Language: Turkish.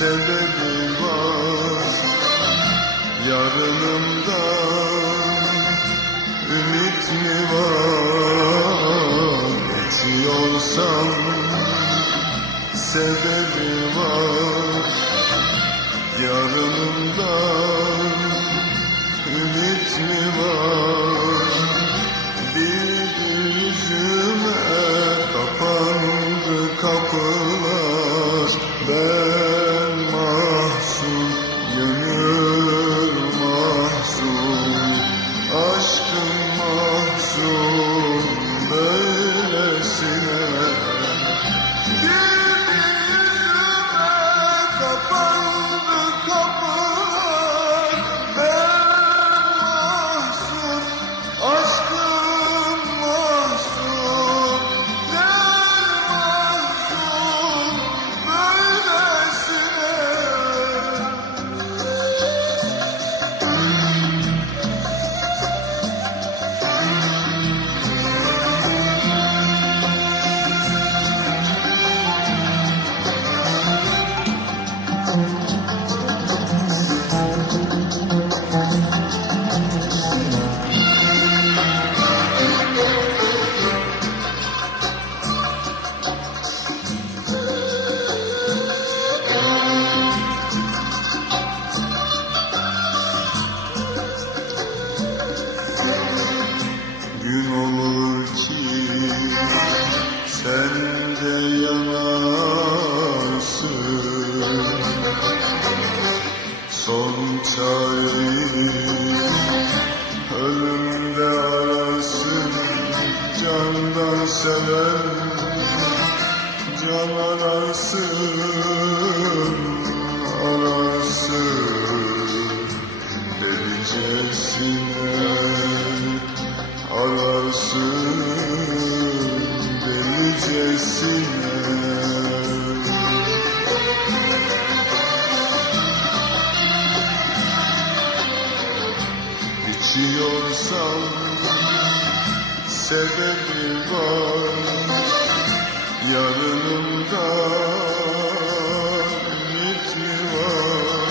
Sevde bulmaz Yarınımda Ümit mi var? Etiyorsan Sevde Son çareyi ölümde ararsın Candan seven can ararsın Ararsın. Delicesine ararsın delicesine sebebi var Yarınımda ümit mi var